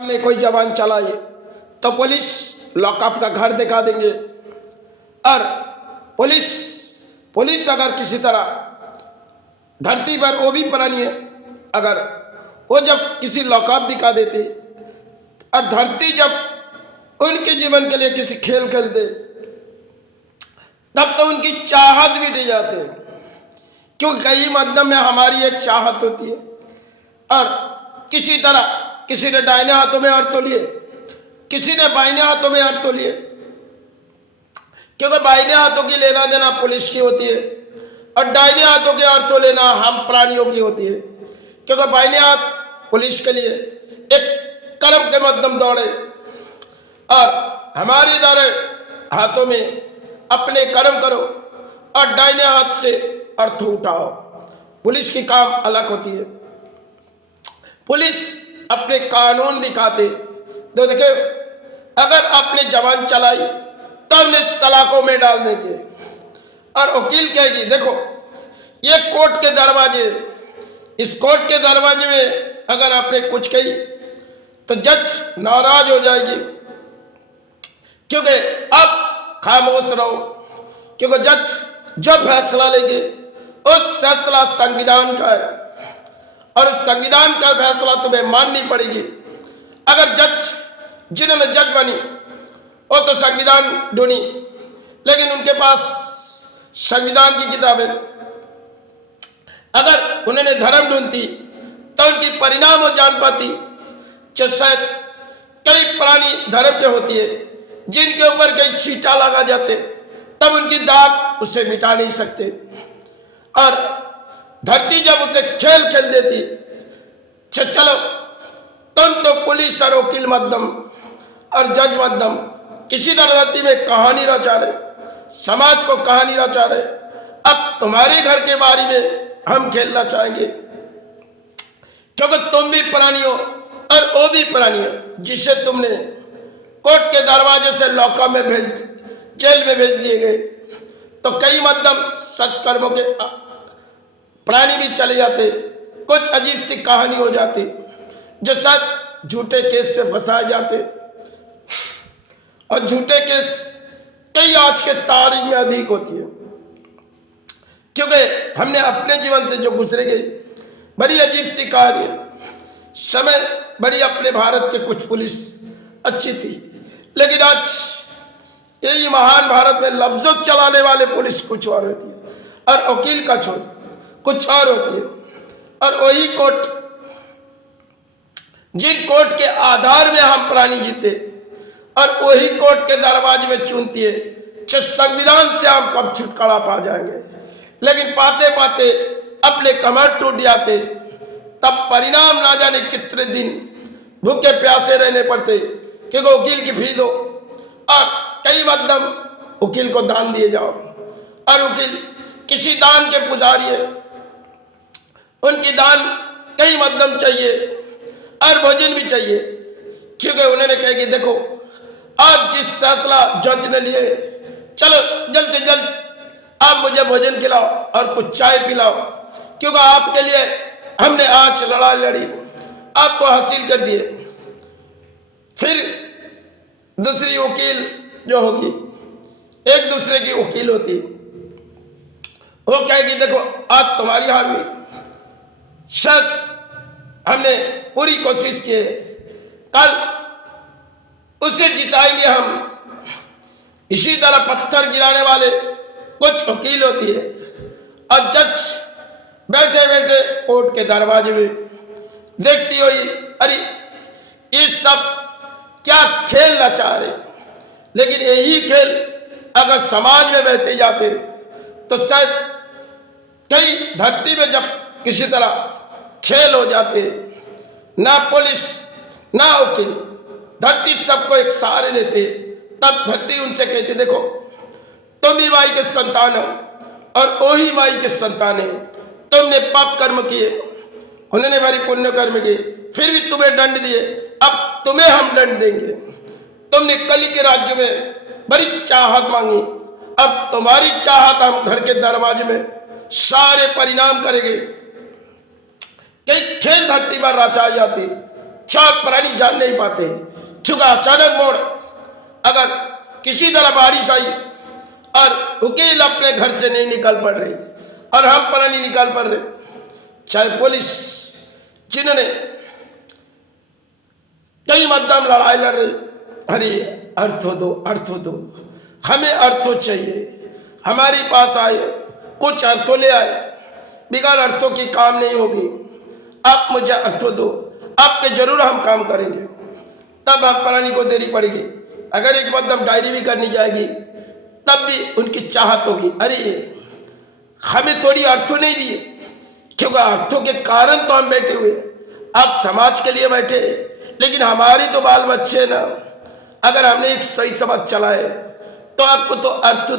ने कोई जवान चलाई तो पुलिस लॉकअप का घर दिखा देंगे। और पुलिस अगर किसी तरह धरती पर वो भी प्राणी है, अगर वो जब किसी लॉकअप दिखा देते और धरती जब उनके जीवन के लिए किसी खेल खेलते तब तो उनकी चाहत मिट जाते, क्योंकि कई माध्यम में हमारी एक चाहत होती है और किसी तरह किसी ने दाहिने हाथों में अर्थ लिए, किसी ने बाइने हाथों में अर्थ लिए, क्योंकि बाइने हाथों की लेना देना पुलिस की होती है और दाहिने हाथों के अर्थ लेना हम प्राणियों की होती है। क्योंकि बाइने हाथ पुलिस के लिए एक कर्म के माध्यम दौड़े और हमारे दाहिने हाथों में अपने कर्म करो और दाहिने हाथ से अर्थ उठाओ। पुलिस की काम अलग होती है। पुलिस अपने कानून दिखाते तो देखो, अगर आपने जवान चलाई तो हमने सलाखों में डाल देंगे। और वकील कहेगी देखो ये कोर्ट के दरवाजे, इस कोर्ट के दरवाजे में अगर आपने कुछ कही तो जज नाराज हो जाएगी, क्योंकि अब खामोश रहो, क्योंकि जज जो फैसला लेंगे उस फैसला संविधान का है और उस संविधान का फैसला तुम्हें माननी पड़ेगी। अगर जज जिन्होंने जज बनी वो तो संविधान ढूंढी, लेकिन उनके पास संविधान की किताबें, अगर उन्होंने धर्म ढूंढती तो उनकी परिणाम वो जान पाती। जो शायद कई प्राणी धर्म के होती है जिनके ऊपर कई छींटा लगा जाते तब उनकी दाग उसे मिटा नहीं सकते। और धरती जब उसे खेल खेल देती, चलो तुम तो पुलिस और वकील मध्यम और जज मध्यम किसी तरह धरती में कहानी रचा रहे, समाज को कहानी रचा रहे। अब तुम्हारे घर के बारे में हम खेलना चाहेंगे, क्योंकि तुम भी प्राणी हो और वो भी प्राणी हो, जिसे तुमने कोर्ट के दरवाजे से लॉकअप में जेल में भेज दिए गए। तो कई मध्यम सत्कर्मों के प्राणी भी चले जाते, कुछ अजीब सी कहानी हो जाती, जो शायद झूठे केस पे फंसाए जाते। और झूठे केस कई आज के तारीख में अधिक होती है, क्योंकि हमने अपने जीवन से जो गुजरे गए बड़ी अजीब सी कहानी है। समय बड़ी अपने भारत के कुछ पुलिस अच्छी थी, लेकिन आज यही महान भारत में लफ्जों चलाने वाले पुलिस कुछ और होती है और वकील का छोड़ कुछ और होती है। और वही कोर्ट, जिन कोर्ट के आधार में हम प्राणी जीते, और वही कोर्ट के दरवाजे में चुनती है कि संविधान से हम कब छुटकारा पा जाएंगे। लेकिन पाते पाते अपने कमर टूट जाते, तब परिणाम ना जाने कितने दिन भूखे प्यासे रहने पड़ते, क्योंकि वकील की फी दो और कई मध्यम वकील को दान दिए जाओ। और वकील किसी दान के पुजारी है, उनकी दान कई मध्यम चाहिए और भोजन भी चाहिए, क्योंकि उन्होंने कहा कि देखो आज जिस फैसला जज ने लिए, चलो जल्द से जल्द आप मुझे भोजन खिलाओ और कुछ चाय पिलाओ, क्योंकि आपके लिए हमने आज लड़ाई लड़ी, आपको हासिल कर दिए। फिर दूसरी वकील जो होगी, एक दूसरे की वकील होती, वो कहेगी देखो आज तुम्हारी हार हुई, शायद हमने पूरी कोशिश की है, कल उसे जिताएंगे हम। इसी तरह पत्थर गिराने वाले कुछ वकील होती है और जज बैठे बैठे कोर्ट के दरवाजे में देखती हुई, अरे ये सब क्या खेल रचा रहे। लेकिन यही खेल अगर समाज में बहते जाते तो शायद कई धरती में जब किसी तरह खेल हो जाते, ना पुलिस ना वकील, धरती सबको एक सहारे देते, तब धरती उनसे कहती देखो तुम भी माई के संतान हो और वही माई के संतान है, तुमने पाप कर्म किए, उन्होंने बड़ी पुण्य कर्म किए, फिर भी तुम्हें दंड दिए, अब तुम्हें हम दंड देंगे। तुमने कली के राज्य में बड़ी चाहत मांगी, अब तुम्हारी चाहत हम घर के दरवाजे में सारे परिणाम करेंगे। कई खेल धरती पर रचाई जाती, चार प्राणी जान नहीं पाते, क्योंकि अचानक मोड़, अगर किसी तरह बारिश आई और वकील अपने घर से नहीं निकल पड़ रही और हम प्राणी निकाल पड़ रहे, चाहे पुलिस जिन्होंने कई मध्यम लड़ाई लड़ रही, अरे अर्थो दो, अर्थो दो, हमें अर्थो चाहिए, हमारे पास आए, कुछ अर्थो ले आए, बिगैर अर्थों की काम नहीं होगी, आप मुझे अर्थो दो, आपके जरूर हम काम करेंगे। तब हम प्राणी को देनी पड़ेगी। अगर एक मध्यम डायरी भी करनी जाएगी तब भी उनकी चाहत होगी, अरे हमें थोड़ी अर्थों नहीं दिए, क्योंकि अर्थों के कारण तो हम बैठे हुए, आप समाज के लिए बैठे, लेकिन हमारी तो बाल बच्चे ना, अगर हमने एक सही समझ चलाए तो आपको तो अर्थ